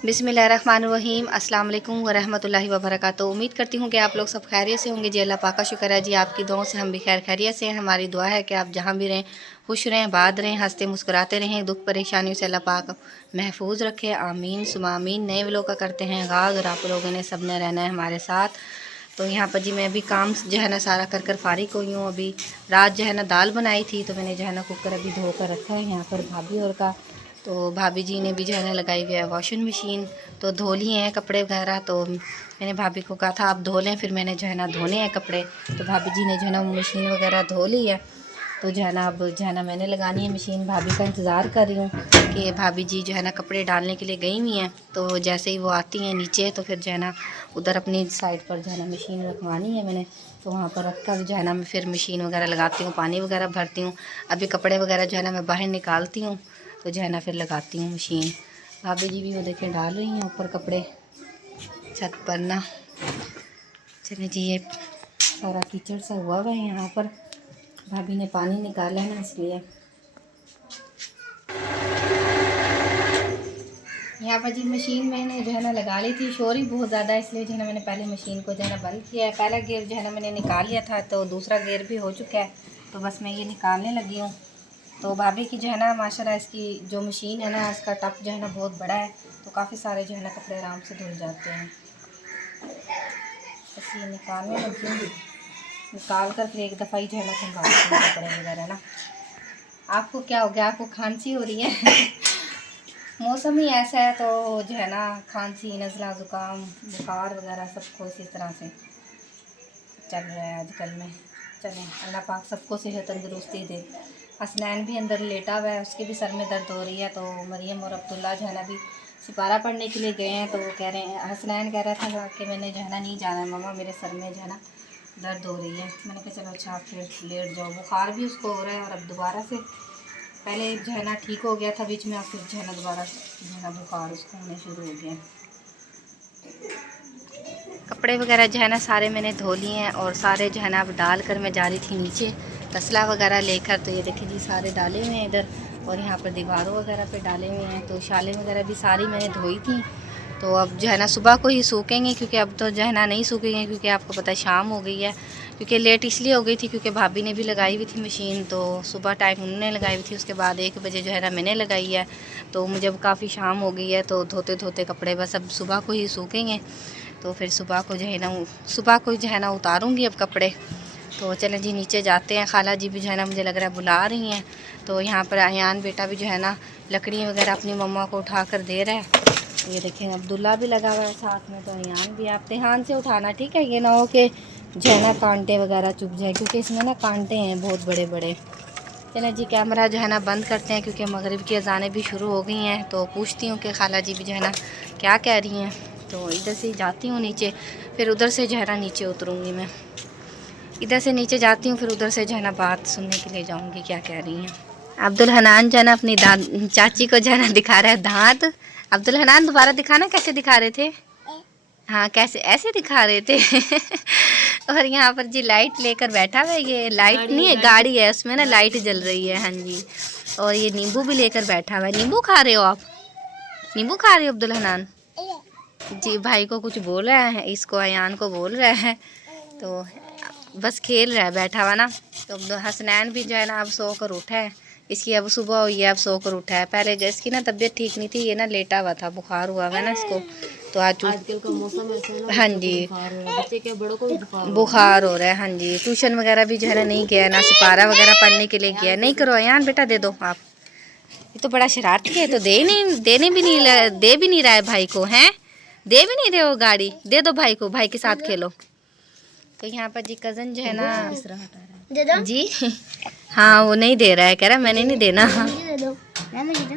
बिस्मिल्लाहिर्रहमानिर्रहीम अस्सलाम वालेकुम वरहमतुल्लाहि वबरकातुहू। उम्मीद करती हूँ कि आप लोग सब खैरियत से होंगे। जी अल्लाह पाक का शुक्र है जी, आपकी दुआओं से हम भी खैरियत से हैं। हमारी दुआ है कि आप जहाँ भी रहें खुश रहें, आबाद रहें, हंसते मुस्कुराते रहें, दुख परेशानियों से अल्लाह पाक महफूज रखे। आमीन सुमा आमीन। नए व्लॉग का करते हैं आगाज़ और आप लोगों ने सब ने रहना है हमारे साथ। तो यहाँ पर जी मैं अभी काम जो है ना सारा कर फारिग हुई हूँ। अभी रात जो है ना दाल बनाई थी तो मैंने जो है ना कुकर अभी धोकर रखा है यहाँ पर भाभी और का। तो भाभी जी ने भी जो है ना लगाई हुई है वॉशिंग मशीन, तो धो लिए हैं कपड़े वगैरह। तो मैंने भाभी को कहा था आप धो लें, फिर मैंने जो है ना धोने हैं कपड़े। तो भाभी जी ने जो है ना मशीन वगैरह धो ली है। तो जो है ना अब जो है ना मैंने लगानी है मशीन। भाभी का इंतज़ार कर रही हूँ कि भाभी जी जो है ना कपड़े डालने के लिए गई हुई हैं। तो जैसे ही वो आती हैं नीचे तो फिर जो है ना उधर अपनी साइड पर जो है ना मशीन रखवानी है मैंने। तो वहाँ पर रख कर जो है ना मैं फिर मशीन वगैरह लगाती हूँ, पानी वगैरह भरती हूँ। अभी कपड़े वगैरह जो है ना मैं बाहर निकालती हूँ तो जो है ना फिर लगाती हूँ मशीन। भाभी जी भी वो देखें डाल रही हैं ऊपर कपड़े छत पर ना। चलिए जी, ये सारा कीचड़ सा हुआ है यहाँ पर, भाभी ने पानी निकाला है ना इसलिए। यहाँ पर जी मशीन मैंने जो है ना लगा ली थी, शोर ही बहुत ज़्यादा है इसलिए जो है ना मैंने पहले मशीन को जो है ना बंद किया है। पहला गेयर जो है ना मैंने निकाल लिया था, तो दूसरा गेयर भी हो चुका है। तो बस मैं ये निकालने लगी हूँ। तो भाभी की जो है ना माशाल्लाह इसकी जो मशीन है ना इसका टप जो है ना बहुत बड़ा है, तो काफ़ी सारे जो है ना कपड़े आराम से धुल जाते हैं। बस ये निकालने लगी हूँ, निकाल कर फिर एक दफ़ा ही जो है ना संभालती हूँ कपड़े वगैरह ना। आपको क्या हो गया, आपको खांसी हो रही है? मौसम ही ऐसा है तो जो है ना खांसी, नज़ला, ज़ुकाम, बुखार वगैरह सबको इसी तरह से चल रहा है आजकल में। चलें अल्लाह पाक सबको सेहत तंदुरुस्ती दे। हसनैन भी अंदर लेटा हुआ है, उसके भी सर में दर्द हो रही है। तो मरियम और अब्दुल्ला जो है ना अभी सिपारा पढ़ने के लिए गए हैं। तो वो कह रहे हैं, हसनैन कह रहा था कि मैंने जो है ना नहीं जाना मम्मा, मेरे सर में जो है ना दर्द हो रही है। मैंने कहा चलो अच्छा फिर लेट जाओ। बुखार भी उसको हो रहा है और अब दोबारा से पहले जो है ना ठीक हो गया था बीच में, अब फिर जो है ना दोबारा जो है ना बुखार उसको होने शुरू हो गया। कपड़े वगैरह जो है ना सारे मैंने धो लिए हैं और सारे जो है ना अब डाल कर मैं जा रही थी नीचे तसला वगैरह लेकर। तो ये देखिए जी सारे डाले हुए हैं इधर, और यहाँ पर दीवारों वगैरह पे डाले हुए हैं। तो शालें वगैरह भी सारी मैंने धोई थी। तो अब जो है ना सुबह को ही सूखेंगे, क्योंकि अब तो जो है ना नहीं सूखेंगे, क्योंकि आपको पता है शाम हो गई है। क्योंकि लेट इसलिए हो गई थी क्योंकि भाभी ने भी लगाई हुई थी मशीन, तो सुबह टाइम उन्होंने लगाई हुई थी, उसके बाद 1 बजे जो है ना मैंने लगाई है। तो मुझे अब काफ़ी शाम हो गई है, तो धोते धोते कपड़े बस अब सुबह को ही सूखेंगे। तो फिर सुबह को जो है ना उतारूँगी अब कपड़े। तो चलें जी नीचे जाते हैं। खाला जी भी जो है ना मुझे लग रहा है बुला रही हैं। तो यहाँ पर अयान बेटा भी जो है ना लकड़ी वगैरह अपनी मम्मा को उठा कर दे रहा है। ये देखें अब्दुल्ला भी लगा हुआ है साथ में, तो अयान भी आप ध्यान से उठाना, ठीक है? ये ना हो कि जो है ना कांटे वगैरह चुभ जाए, क्योंकि इसमें ना कांटे हैं बहुत बड़े बड़े। चलें जी कैमरा जो है ना बंद करते हैं, क्योंकि मगरिब की अज़ानें भी शुरू हो गई हैं। तो पूछती हूँ कि खाला जी भी जो है ना क्या कह रही हैं। तो इधर से जाती हूँ नीचे, फिर उधर से जो है ना नीचे उतरूँगी मैं। इधर से नीचे जाती हूँ, फिर उधर से जो है ना बात सुनने के लिए जाऊँगी क्या कह रही हैं। अब्दुल हनान जो है ना अपनी चाची को जो है ना दिखा रहा है दांत। अब्दुल हनान दोबारा दिखाना, कैसे दिखा रहे थे? हाँ कैसे, ऐसे दिखा रहे थे। और यहाँ पर जी लाइट लेकर बैठा हुआ है। ये लाइट नहीं है, गाड़ी है, उसमें ना लाइट जल रही है। हाँ जी। और ये नींबू भी लेकर बैठा हुआ है। नींबू खा रहे हो आप? नींबू खा रहे हो अब्दुल हनान जी? भाई को कुछ बोल रहा है, इसको अयान को बोल रहा है। तो बस खेल रहा है बैठा हुआ ना। तो हसनैन भी जो है ना अब सो कर उठा है। इसकी अब सुबह हुई है, अब सो कर उठा है। पहले जो इसकी ना तबीयत ठीक नहीं थी, ये ना लेटा हुआ था, बुखार हुआ है ना इसको। तो आज आजकल का मौसम ऐसा है ना, हाँ जी, बच्चे क्या बड़ों को भी बुखार हो रहा है। हाँ जी, ट्यूशन वगैरह भी जो है ना नहीं गया, ना सिपारा वगैरह पढ़ने के लिए गया। नहीं करो अयान बेटा, दे दो आप। ये तो बड़ा शरारती है, तो दे भी नहीं रहा है भाई को, हैं? दे भी नहीं रहे हो गाड़ी, दे दो भाई को, भाई के साथ खेलो। तो यहाँ पर जी कज़न जो है ना जी हाँ वो नहीं दे रहा है, कह रहा मैंने नहीं देना।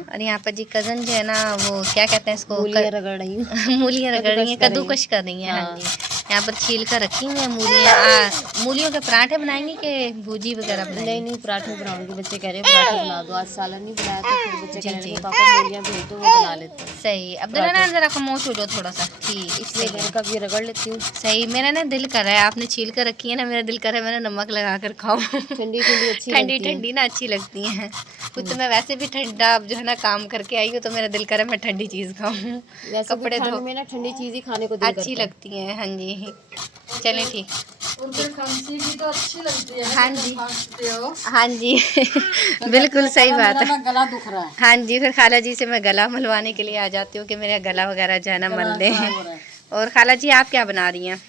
और यहाँ पर जी कज़न जो है ना वो क्या कहते हैं इसको, मूलियाँ रगड़ रही हैं। मूलियाँ रगड़ रही हैं, कद्दूकश कर रही हैं। हाँ जी, यहाँ पर छील कर रखी हुई हैं मूलियाँ। मूलियों के पराठे बनाएंगे कि भूजी वगैरह बनाएंगे? नहीं नहीं, पराठे बनाऊंगी। बच्चे कह रहे हैं पराठे बना दो, आज सालन नहीं बनाया तो फिर बच्चे कह रहे हैं पापा मूलियाँ भेज दो, वो बना लेते हैं। सही। अब्दुल्ला ना जरा खामोश हो जाओ थोड़ा सा, ठीक? इसलिए मैंने कहा ये रगड़ लेती हूँ। सही। मेरा ना दिल कर रहा है, आपने छील कर रखी है ना, मेरा दिल कर रहा है मैंने नमक लगा कर खाऊँ। ठंडी ठंडी अच्छी, ठंडी ठंडी ना अच्छी लगती हैं। कुछ तो मैं वैसे भी ठंडी अब जो है ना काम करके आई हूँ तो मेरा दिल करे मैं ठंडी चीज़ खाऊँ। कपड़े धो में ना ठंडी चीज़ ही खाने को दिल अच्छी लगती हैं। हाँ जी चलें ठीक। खांसी भी तो अच्छी लगती है। हाँ जी हाँ जी बिल्कुल सही बात है। गला दुख रहा है। हाँ जी फिर खाला जी से मैं गला मलवाने के लिए आ जाती हूँ कि मेरा गला वगैरह जो है ना मल दें। और खाला जी आप क्या बना रही हैं?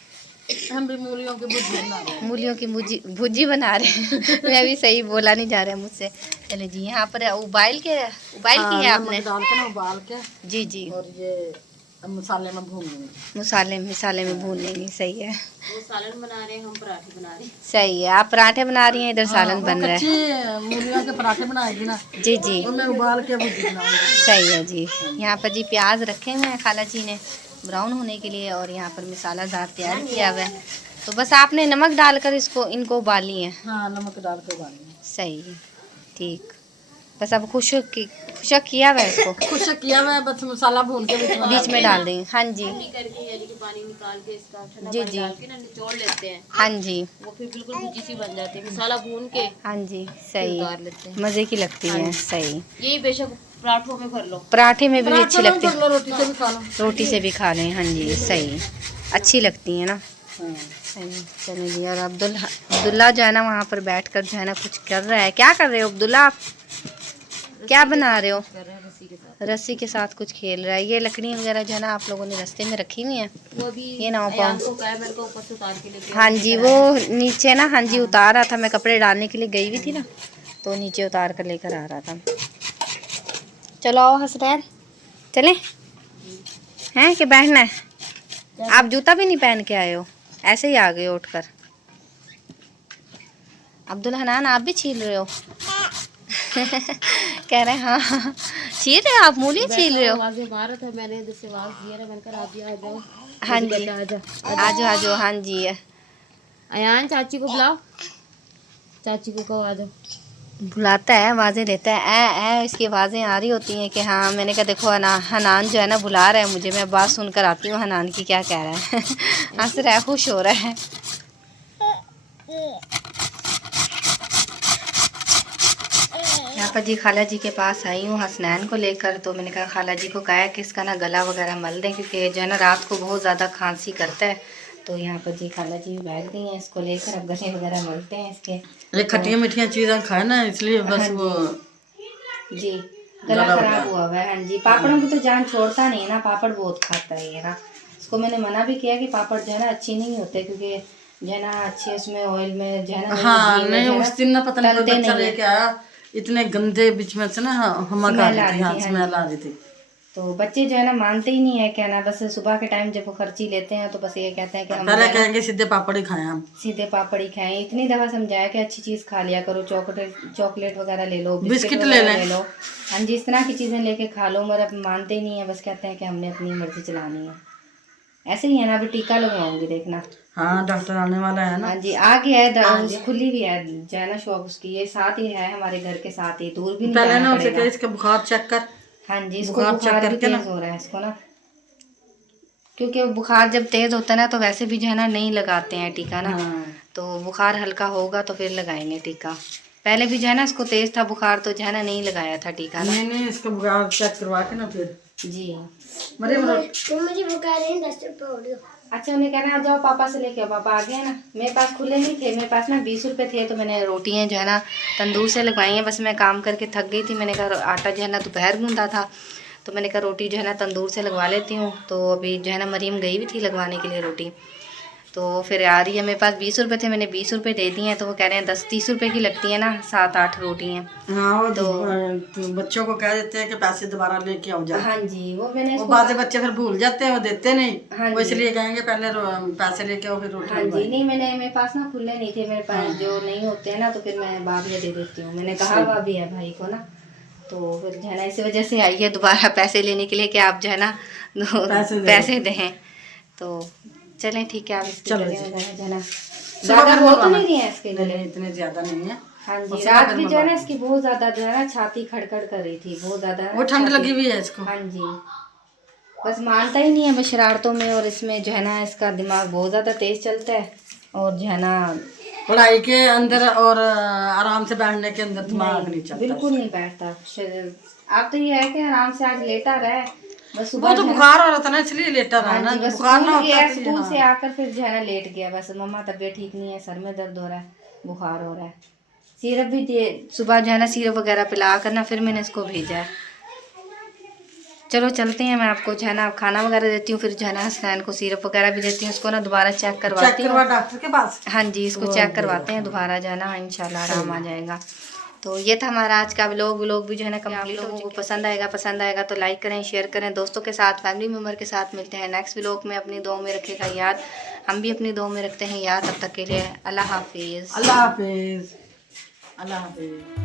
हम भी मूलियों की भुजी बना रहे हैं। मूलियों की भुजी बना रहे हैं मैं भी सही बोला नहीं जा रहा मुझसे। चले जी यहाँ पर उबाल की है आपने? डाल के ना उबाल के जी जी और ये मसाले में भून लेंगे। मसाले में भून लेंगे। सही है। वो सालन बना रहे हैं, हम पराठे बना रहे हैं। सही है आप पराठे बना रही हैं इधर सालन बन रहा है। मूलियों के पराठे बनाएगी ना। जी जी मैं उबाल के भुजी बनाऊंगी। सही है जी। यहाँ पर जी प्याज रखे हुए हैं खाला जी ने ब्राउन होने के लिए और यहाँ पर मसालादार तैयार किया हुआ है। तो बस आपने नमक डालकर इनको उबाली है। हाँ नमक डाल के उबाली है। सही है ठीक। बस अब खुशक किया हुआ है इसको। खुशक किया हुआ है बस मसाला भून के बीच में डाल देंगे। हाँ जी पानी निकाल के इसका जी जी निचोड़ लेते हैं। हाँ जी वो फिर बिल्कुल भुजी सी बन जाती है। मसाला भून के हाँ जी सही लेते हैं। मज़े की लगती है। सही यही बेशक पराठों में भर लो, पराठे में भी अच्छी लगती है। रोटी से भी खा लो। रोटी से भी खा लें। हाँ जी सही अच्छी लगती है ना। सही चलिए जी। और अब्दुल्ला जो है ना वहाँ पर बैठकर जो है ना कुछ कर रहा है। क्या कर रहे हो अब्दुल्ला आप? क्या बना रहे हो? रस्सी के साथ कुछ खेल रहा है। ये लकड़ी वगैरह जो है ना आप लोगों ने रास्ते में रखी हुई है। वो भी ये ना ऊपर से उतार के लेके। हाँ जी वो नीचे ना हाँ जी उतार रहा था। मैं कपड़े डालने के लिए गई हुई थी ना तो नीचे उतार कर लेकर आ रहा था। चलो आओ हसनैन चले हैं कि बैठना है? आप जूता भी नहीं पहन के आए हो ऐसे ही आ गए उठकर। अब्दुल हनान आप भी छील रहे हो? कह रहे हैं हाँ छील रहे हो आप? मूली छील रहे हो? मारा था मैंने इधर से आवाज दिया ना, मैंने कहा आप भी आ जाओ। हाँ जी आ जाओ हाँ जी। अयान चाची को बुलाओ, चाची को कहो आ जाओ। बुलाता है आवाज़ें देता है। इसकी आवाज़ें आ रही होती हैं कि हाँ। मैंने कहा देखो हनान जो है ना बुला रहा है मुझे। मैं बात सुनकर आती हूँ हनान की क्या कह रहा है। हंस रहा है खुश हो रहा है। यहाँ पर जी खाला जी के पास आई हूँ हसनैन को लेकर। तो मैंने कहा खाला जी को कहा है कि इसका ना गला वगैरह मल दें क्योंकि जो है ना रात को बहुत ज़्यादा खांसी करता है। तो यहाँ पर जी खाला जी बैठ गई हैं इसको लेकर। अब गले वगैरह मलते हैं इसके। ये खट्टियाँ मीठियाँ चीज़ें खाए ना इसलिए बस वो जी गला खराब हुआ है। हाँ जी पापड़ों की तो जान छोड़ता नहीं है ना। पापड़ बहुत खाता है ये ना। इसको मैंने मना भी किया कि पापड़ जो है ना अच्छी नहीं होते क्योंकि जो है ना अच्छे उसमें ऑयल में जो है ना हाँ नहीं उस दिन ना पता नहीं कोई बच्चा लेके आया इतने गंदे बीच में से ना स्मेल आ रही थी। तो बच्चे जो है ना मानते ही नहीं है क्या ना। बस सुबह के टाइम जब वो खर्ची लेते हैं तो बस ये कहते हैं कि हम पहले कहेंगे सीधे पापड़ ही खाएं। हम सीधे पापड़ ही खाएं। इतनी दफ़ा समझाया कि अच्छी चीज़ खा लिया करो। चॉकलेट वगैरह ले लो, बिस्किट ले लो। हाँ जी इस तरह की चीज़ें लेके खा लो मगर अब मानते ही नहीं है। बस कहते हैं कि हमने अपनी मर्जी चलानी है। ऐसे ही है ना। अभी टीका लगवाऊंगी देखना। हाँ डॉक्टर आने वाला है ना। हाँ जी आ गया है। खुली भी है जो है ना शॉप उसकी। ये साथ ही है हमारे घर के साथ ही। दूर भी नहीं जाना पड़ेगा। इसका बुखार चेक कर। हाँ जी इसको बुखार भी तेज हो रहा है इसको ना क्योंकि बुखार जब तेज होता है ना तो वैसे भी जो है ना नहीं लगाते हैं टीका ना। तो बुखार हल्का होगा तो फिर लगाएंगे टीका। पहले भी जो है ना इसको तेज था बुखार तो जो है ना नहीं लगाया था टीका ना। नहीं इसका बुखार चेक करवा के ना फिर जी मुझे बुखार है 10 रुपये। अच्छा उन्हें कहना जाओ पापा से लेके। पापा आ गए ना। मेरे पास खुले नहीं थे। मेरे पास ना 20 रुपये थे तो मैंने रोटियां जो है ना तंदूर से लगवाई हैं। बस मैं काम करके थक गई थी। मैंने कहा आटा जो है ना दोपहर गूंदा था तो मैंने कहा रोटी जो है ना तंदूर से लगवा लेती हूँ। तो अभी जो है ना मरीम गई भी थी लगवाने के लिए रोटी तो फिर आ रही है। मेरे पास 20 रुपये थे। मैंने 20 रुपये दे दिए हैं तो वो कह रहे हैं 10-30 रुपये की लगती है ना 7-8 रोटियाँ। हाँ तो बच्चों को कह देते हैं कि पैसे दोबारा लेके आओ जाओ। हाँ जी वो मैंने वो बातें बच्चे फिर भूल जाते हैं वो देते नहीं। हाँ वो इसलिए कहेंगे पहले पैसे लेके आओ फिर रोटी। हाँ जी नहीं मेरे पास ना खुले नहीं थे। मेरे पास जो नहीं होते हैं ना तो फिर मैं बाद में दे देती हूँ। मैंने कहा हुआ भी है भाई को ना तो फिर जो है ना इसी वजह से आई है दोबारा पैसे लेने के लिए कि आप जो है ना पैसे दें। तो चलें ठीक है आप इसके गले वगैरह जो है ना ज़्यादा वो तो नहीं है इसके गले इतने ज़्यादा नहीं है। हाँ जी रात भी जो है ना इसकी बहुत ज़्यादा जो है ना छाती खड़खड़ कर रही थी बहुत ज़्यादा। वो ठंड लगी हुई है इसको। हाँ जी बस मानता ही नहीं है बस शरारतों में। और इसमें जो है ना इसका दिमाग बहुत ज़्यादा तेज़ चलता है और जो है ना पढ़ाई के अंदर और आराम से बैठने के अंदर दिमाग नहीं चलता। बिल्कुल नहीं बैठता। आप तो ये है कि आराम से आज लेटा रहे, बस सुबह वो तो बुखार हो रहा था ना इसलिए लेटा रहा ना, बस बुखार ना स्कूल होता गया, तो स्कूल हाँ। से आकर फिर जो है ना लेट गया, बस मम्मा तबीयत ठीक नहीं है, सर में दर्द हो रहा है, बुखार हो रहा है। सिरप भी दिए सुबह जो है ना, सिरप वगैरह पिला कर ना फिर मैंने इसको भेजा है। चलो चलते हैं, मैं आपको जो है ना खाना वगैरह देती हूँ, फिर जो है ना हसनैन को सिरप वगैरह भी देती हूँ, उसको ना दोबारा चेक करवाती हूँ। डॉक्टर के पास। हाँ जी, इसको चेक करवाते हैं दोबारा जो है ना, इंशाल्लाह आराम आ जाएगा। तो ये था हमारा आज का व्लॉग भी जो है ना कंप्लीट। लोगों को पसंद आएगा तो लाइक करें, शेयर करें, दोस्तों के साथ, फैमिली मेम्बर के साथ। मिलते हैं नेक्स्ट व्लॉग में, अपनी दुआ में रखेगा याद, हम भी अपनी दुआ में रखते हैं याद। तब तक के लिए अल्लाह हाफिज़। अल्लाह हाफिज। अल्लाह हाफिज।